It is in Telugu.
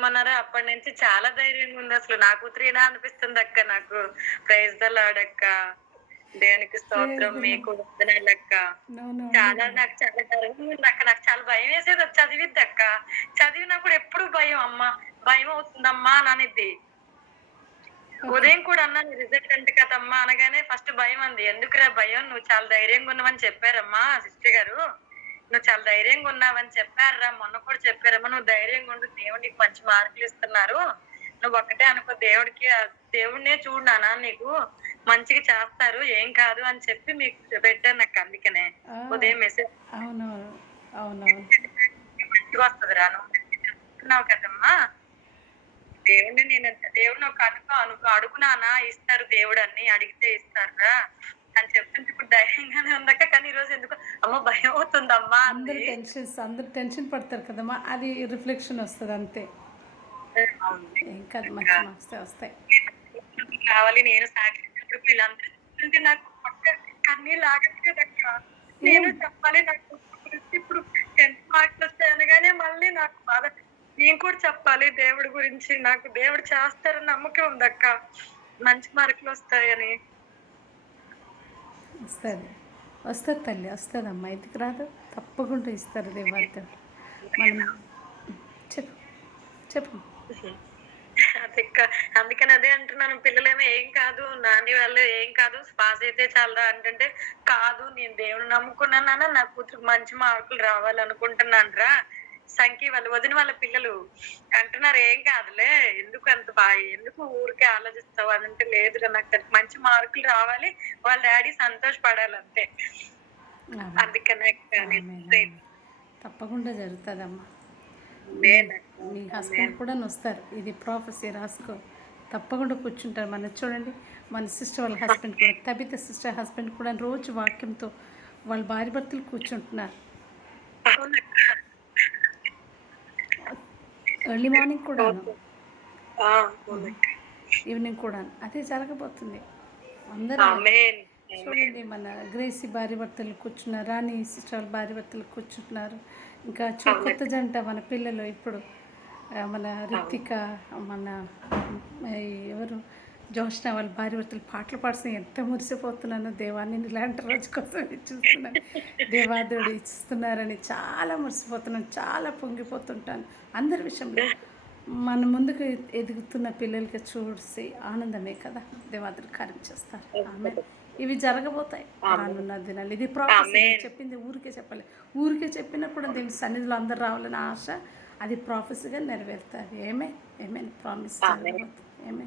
చేసుకోమన్నారో అప్పటి నుంచి చాలా ధైర్యంగా ఉంది. అసలు నా కూతురేనా అనిపిస్తుంది అక్క నాకు. ప్రైజ్ ద లార్డ్ అక్క. దేవునికి ప్రైజ్ స్తోత్రం. ది మీకు లార్డ్. వందనాలక్క. చాలా అవునవును. నాకు చాలా గర్వంగా ఉందక్క. నాకు చాలా భయమేసేది అది చదివిద్దక్క. చదివినప్పుడు ఎప్పుడు భయం. అమ్మ భయమవుతుందమ్మా అని అనిద్ది. ఓకే. ఉదయం కూడా అన్నాను రిజల్ట్ అంట కదమ్మా అనగానే ఫస్ట్ భయం అంది. ఎందుకురా భయం? నువ్వు చాలా ధైర్యంగా ఉన్నావని చెప్పారమ్మా సిస్టర్ గారు. నువ్వు చాలా ధైర్యంగా ఉన్నావని చెప్పారురా. మొన్న కూడా చెప్పారమ్మా. నువ్వు ధైర్యంగా ఉండు. దేవుడు నీకు మంచి మార్కులు ఇస్తున్నారు. నువ్వు ఒక్కటే అనుకో దేవుడికి దేవుడినే చూడు నాన్న నీకు మంచిగా చేస్తారు. ఏం కాదు అని చెప్పి మీకు పెట్టాను నాకు అందుకనే. ఆ! ఉదయం మెసేజ్ అవునవును. అవునవును. మంచిగా వస్తదిరా. నువ్వు చెప్తున్నావు కదమ్మా! దేవుడిని ఒక అనుకో అడుగు నాన్న ఇస్తారు దేవుడు అన్ని అడిగితే ఇస్తారురా అని చెప్తుంటే ఇప్పుడు ధైర్యంగానే ఉందక్క. కానీ ఈరోజు ఎందుకో అమ్మ భయం అవుతుందమ్మా అంది. అందరూ టెన్షన్ పడతారు కదమ్మా! అది రిఫ్లెక్షన్ వస్తది అంతే. అవును. ఏం కాదు అక్క. మంచి మార్క్సే వస్తాయి. కావాలి నేను సాక్షి వీళ్ళందరూ చూస్తుంటే నాకు పక్క కన్నీళ్ళు ఆగట్లేదక్క. ఏం నేను చెప్పాలి నాకు గురించి ఇప్పుడు 10th మార్క్స్ వస్తాయి అనగానే మళ్ళీ నాకు బాధ. నేను కూడా చెప్పాలి దేవుడి గురించి. నాకు దేవుడు చేస్తారని నమ్మకం ఉందక్క. మంచి మార్కులు వస్తాయని. వస్తది. వస్తది తల్లి. వస్తదమ్మా. ఎందుకు రాదు? తప్పకుండా ఇస్తారు దేవత. మనం చెప్పు. చెప్పు. అదెక్క. అందుకని అదే అంటున్నాను. పిల్లలేమో ఏం కాదు నాని వాళ్ళు ఏం కాదు పాస్ అయితే చాలురా అంటుంటే, కాదు నేను దేవుడిని నమ్ముకున్నాను నాన్న. నా కూతురికి మంచి మార్కులు రావాలనుకుంటున్నానురా. సంకి వాళ్ళ వదిన వాళ్ళ పిల్లలు అంటున్నారు ఏం కాదులే. ఎందుకు ఊరికే ఆలోచిస్తావు అనంటే, లేదురా నాకు తనకి మంచి మార్కులు రావాలి. వాళ్ళ డాడీ సంతోషపడాలి అంతే. ఆమెన్. అందుకనే అక్క నేను ఆమెన్. ఆమెన్. తప్పకుండా జరుగుతదమ్మా. మీ లేదక్క. మీ హస్బెండ్ ఆమేన్. కూడా వస్తారు. ఇది ప్రాఫెసీ రాసుకో. తప్పకుండా కూర్చుంటారు. మన చూడండి మన సిస్టర్ వాళ్ళ హస్బెండ్ కూడా తబిత సిస్టర్ హస్బెండ్ కూడా రోజు వాక్యంతో వాళ్ళ భార్య భర్తలు కూర్చుంటున్నారు. అవునక్క. ఎర్లీ మార్నింగ్ కూడాను. ఓకే. ఆ! అవునక్క. ఈవినింగ్ కూడాను. అదే జరగబోతుంది. అందరూ ఆమేన్. ఆమేన్. చూడండి మన గ్రేసీ భార్య భర్తలు కూర్చున్నారు. రాణి సిస్టర్ వాళ్ళ భార్య భర్తలు కూర్చుంటున్నారు. ఇంకా కొత్త అవునక్క. జంట మన పిల్లలు ఇప్పుడు మన అవును. రిత్విక, మన ఎవరు జోష్న వాళ్ళ భార్య భర్తలు పాటలు పాడుతూ ఎంత మురిసిపోతున్నానో దేవా నేను ఇలాంటి రోజు కోసం చూస్తున్నాను. దేవాదేవుడు ఇస్తున్నారని చాలా మురిసిపోతున్నాను. చాలా పొంగిపోతుంటాను అందరి విషయంలో. మన ముందుకు ఎదుగుతున్న పిల్లలకి చూసి ఆనందమే కదా దేవాదుడు కార్యం చేస్తారు. ఆమె ఇవి జరగబోతాయి ఆమేన్. రానున్న దినాలు. ఇది ప్రాఫెసీ. నేను ఆమేన్. చెప్పింది ఊరికే చెప్పలే. ఊరికే చెప్పినా కూడా దేవుని సన్నిధిలో అందరూ రావాలని ఆశ. అది ప్రాఫెసీగా నెరవేరుతుంది. ఏమే ఏమే ప్రామిస్ ఆమేన్. జరగబోతుంది. ఏమే